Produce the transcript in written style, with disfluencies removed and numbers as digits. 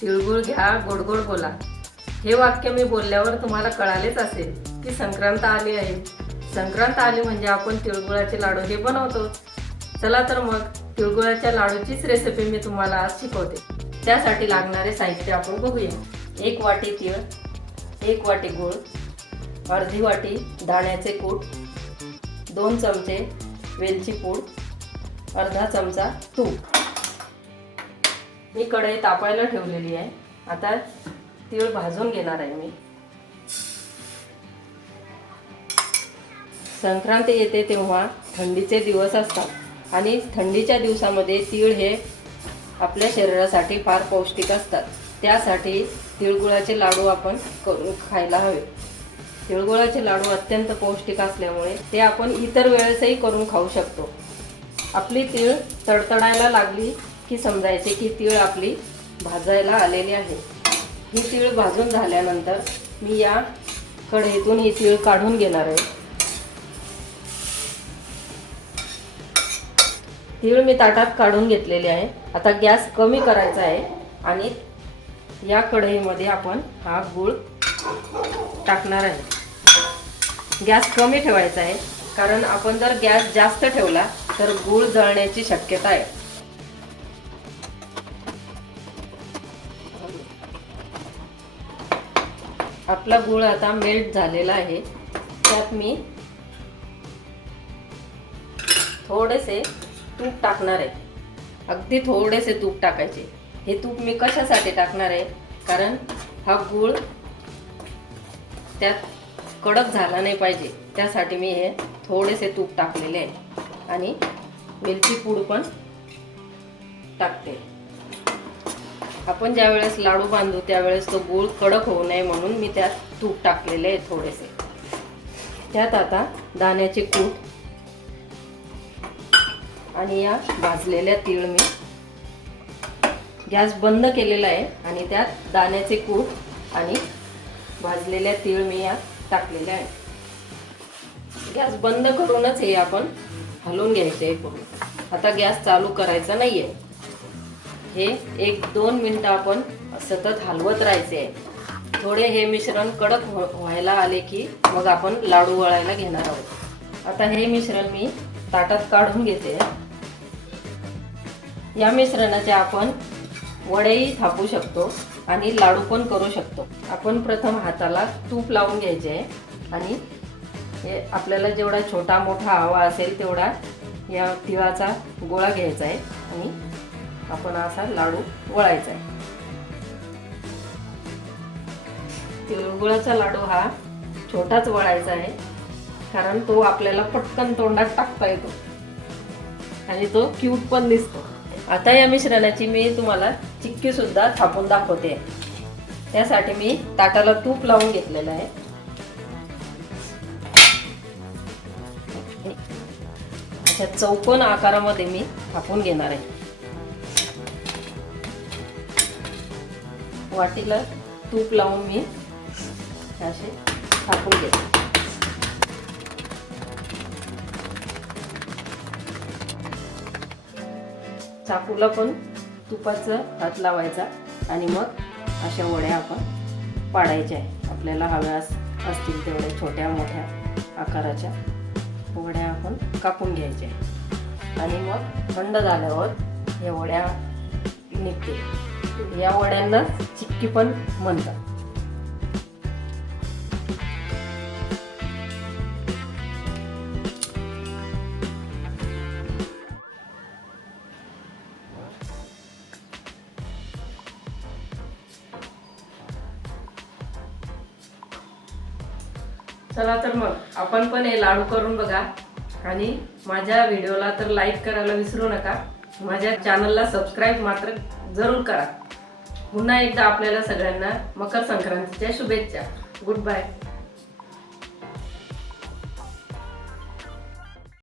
तिळगुळ घ्या गोड गोड बोला. हे वाक्य मी बोलल्यावर तुम्हाला कळालेच असेल की संक्रांत आली आहे. संक्रांत आली म्हणजे आपण तिळगुळाचे लाडू हे बनवतो. चला तर मग तिळगुळाच्या लाडूचीच रेसिपी मी तुम्हाला आज शिकवते. त्यासाठी लागणारे साहित्य आपण बघूया. 1 वाटी तीळ, 1 वाटी गूळ, अर्धी वाटी दाण्याचे कूट, 2 चमचे वेलची पूड, अर्धा चमचा तूप. मी कढई तापायला ठेवलेली आहे. आता तीळ भाजून घेणार आहे मी. संक्रांत येते तेव्हा थंडीचे दिवस असतात आणि थंडीच्या दिवसामध्ये तीळ हे आपल्या शरीरासाठी फार पौष्टिक असतात. त्यासाठी तिळगुळाचे लाडू आपण करून खायला हवे. तिळगुळाचे लाडू अत्यंत पौष्टिक असल्यामुळे ते आपण इतर वेळेसही करून खाऊ शकतो. आपली तीळ तडतडायला लागली की समजायचे की तीळ आपली भाजायला आलेली आहे. ही तीळ भाजून झाल्यानंतर मी या कढईतून ही तीळ काढून घेणार आहे. तीळ मी ताटात काढून घेतलेली आहे. आता गॅस कमी करायचा आहे आणि या कढईमध्ये आपण हा गूळ टाकणार आहे. गॅस कमी ठेवायचा आहे कारण आपण जर गॅस जास्त ठेवला तर गूळ जळण्याची शक्यता आहे. आपला गूळ आता मेल्ट झालेला आहे. त्यात मी थोडेसे तूप टाकणार आहे. अगदी थोडेसे तूप टाकायचे. हे तूप मी कशासाठी टाकणार आहे कारण हा गूळ त्यात कडक झाला नाही पाहिजे, त्यासाठी मी हे थोडेसे तूप टाकलेले आहे. आणि वेलची पूड पण टाकते. आपण ज्या वेळेस लाडू बांधू त्यावेळेस तो गूळ कडक होऊ नये म्हणून मी त्यात तूप टाकलेले आहे थोडेसे. त्यात आता दाण्याचे कूट आणि या भाजलेल्या तीळ मी गॅस बंद केलेला आहे आणि त्यात दाण्याचे कूट आणि भाजलेल्या तीळ मी या टाकलेल्या आहे. गॅस बंद करूनच हे आपण हलवून घ्यायचे आहे पूर्ण. आता गॅस चालू करायचा नाहीये. हे 1-2 मिनिटं आपण सतत हलवत राहायचे आहे. थोडे हे मिश्रण कडक व्हायला आले की मग आपण लाडू वळायला घेणार आहोत. आता हे मिश्रण मी ताटात काढून घेते. या मिश्रणाचे आपण वडेही थापू शकतो आणि लाडू पण करू शकतो. आपण प्रथम हाताला तूप लावून घ्यायचे आहे आणि हे आपल्याला जेवढा छोटा मोठा हवा असेल तेवढा या तिळाचा गोळा घ्यायचा आहे आणि आपण असा लाडू वळायचा आहे. तिळगुळाचा लाडू हा छोटाच वळायचा आहे कारण तो आपल्याला पटकन तोंडात टाकता येतो आणि तो क्यूट पण दिसतो. आता या मिश्रणाची मी तुम्हाला चिक्की सुद्धा थापून दाखवते. त्यासाठी मी ताटाला तूप लावून घेतलेलं आहे. अशा चौकोन आकारामध्ये मी थापून घेणार आहे. वाटीला तूप लावून मी असे थापून घेते. चाकूला पण तुपाचा हात लावायचा आणि मग अशा वड्या आपण पाडायच्या आहे. आपल्याला हव्या असतील तेवढ्या छोट्या मोठ्या आकाराच्या वड्या आपण कापून घ्यायच्या आणि मग थंड झाल्यावर या वड्या निघते. या वड्यांना चिक्की पण म्हणतात. चला तर मग आपण पण हे लाडू करून बघा आणि माझ्या व्हिडिओला तर लाईक करायला विसरू नका. माझ्या चॅनलला सबस्क्राईब मात्र जरूर करा. पुन्हा एकदा आपल्याला सगळ्यांना मकर संक्रांतीच्या शुभेच्छा. Good bye.